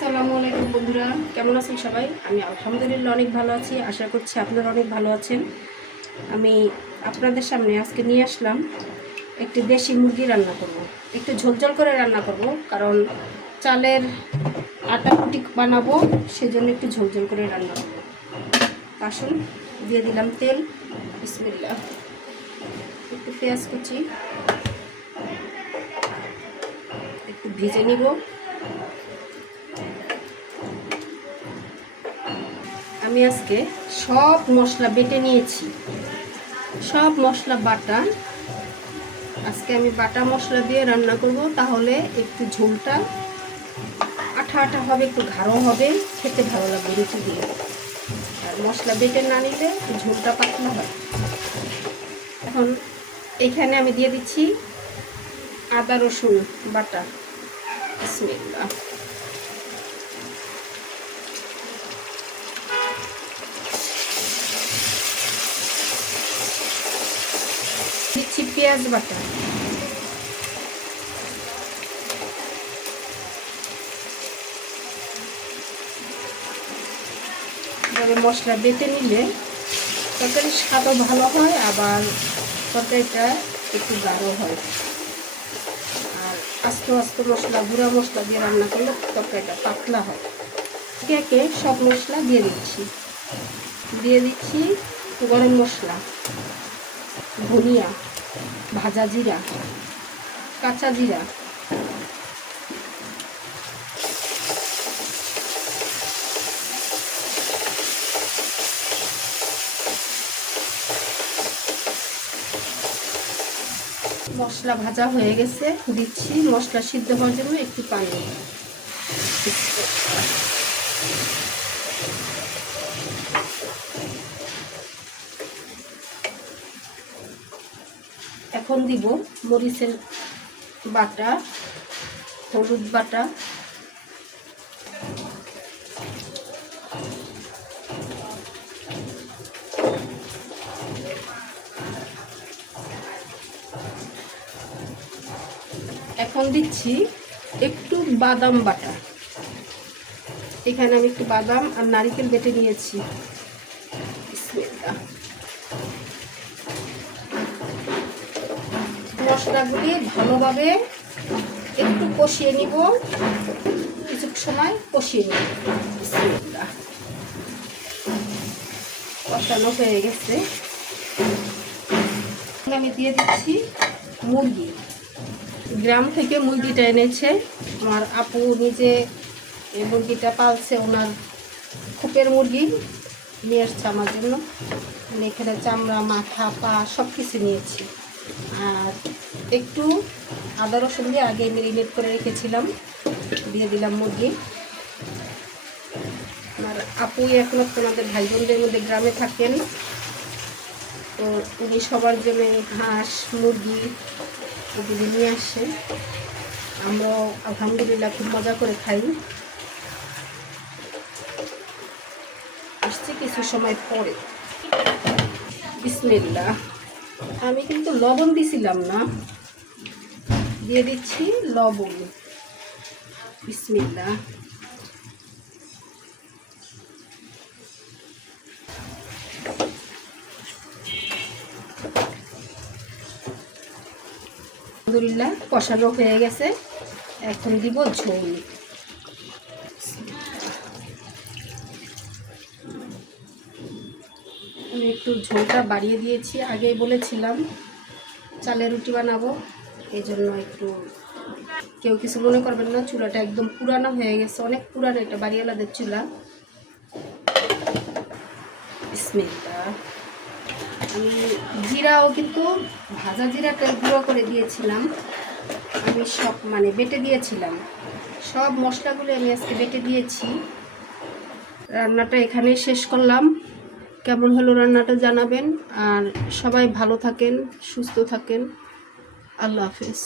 আসসালামু আলাইকুম বন্ধুরা, কেমন আছেন সবাই? আমি আলহামদুলিল্লাহ অনেক ভালো আছি। আশা করছি আপনারা অনেক ভালো আছেন। আমি আপনাদের সামনে আজকে নিয়ে আসলাম একটি দেশি মুরগি রান্না করব। একটু ঝোলঝোল করে রান্না করব, কারণ চালের আটা কুটি বানাবো, সেজন্য একটু ঝোলঝোল করে রান্না করব। আসুন, দিয়ে দিলাম তেল। বিসমিল্লাহ। একটু পেঁয়াজ কুচি, একটু ভেজে নিব। আমি আজকে সব মশলা বেটে নিয়েছি, সব মশলা বাটা। আজকে আমি বাটা মশলা দিয়ে রান্না করব, তাহলে একটু ঝোলটা আঠা আঠা হবে, একটু গাঢ় হবে, খেতে ভালো লাগবে রুটি দিয়ে। আর মশলা বেটে না নিলে ঝোলটা পাতলা হয়। এখন এখানে আমি দিয়ে দিচ্ছি আদা রসুন বাটা। বিসমিল্লাহ। দিচ্ছি পেঁয়াজ বাটা। এবারে মশলা বেটে নিলে তরকারির স্বাদও ভালো হয়, আবার তরকারিটা একটু গাঢ় হয়। আর আস্তে আস্তে মশলা, গুঁড়া মশলা দিয়ে রান্না করলে তরকারিটা পাতলা হয়। একে একে সব মশলা দিয়ে দিচ্ছি গরম মশলা, ধনিয়া, ভাজা জিরা, কাঁচা জিরা, মশলা ভাজা হয়ে গেছে। দিচ্ছি মশলা সিদ্ধ হওয়ার জন্য একটু পানি। এখন দিব মরিচের বাটা, হলুদ বাটা, এখন দিচ্ছি একটু বাদাম বাটা। এখানে আমি একটু বাদাম আর নারকেল বেটে নিয়েছি। মশলাগুলি ভালোভাবে একটু কষিয়ে নিব, কিছু সময় কষিয়ে নিব। কষানো হয়ে গেছে। আমি দিয়ে দিচ্ছি মুরগি। গ্রাম থেকে মুরগিটা এনেছে আমার আপু, নিজে এই মুরগিটা পালছে। ওনার খুপের মুরগি নিয়ে এসছে আমার জন্য। আমি এখানে চামড়া, মাথা, পা সব কিছু নিয়েছি। আর একটু আদা রসুন দিয়ে আগে মেরিনেট করে রেখেছিলাম, দিয়ে দিলাম মুরগি। আমার আপু একমাত্র আমাদের ভাই বোনদের মধ্যে গ্রামে থাকেন, তো উনি সবার জন্য হাঁস, মুরগি ওগুলি নিয়ে আসে। আমরাও আলহামদুলিল্লাহ খুব মজা করে খাই। আসছে কিছু সময় পরে। বিসমিল্লাহ। আমি কিন্তু লবণ দিছিলাম না, দিয়ে দিচ্ছি লবণ। বিসমিল্লাহ। আলহামদুলিল্লাহ কষানো হয়ে গেছে। এখন দিব ঝোল। আমি একটু ঝোলটা বাড়িয়ে দিয়েছি, আগেই বলেছিলাম চালের রুটি বানাবো, এই জন্য একটু। কেউ কিছু মনে করবেন না, চুলাটা একদম পুরানো হয়ে গেছে, অনেক পুরানো এটা বাড়িওয়ালাদের চুলা। বিসমিল্লাহ। আমি জিরাও কিন্তু ভাজা জিরাটা গুঁড়ো করে দিয়েছিলাম। আমি সব বেটে দিয়েছিলাম, সব মশলাগুলো আমি আজকে বেটে দিয়েছি। রান্নাটা এখানেই শেষ করলাম। কেমন হলো রান্নাটা জানাবেন। আর সবাই ভালো থাকেন, সুস্থ থাকেন। আল্লাহ হাফেজ।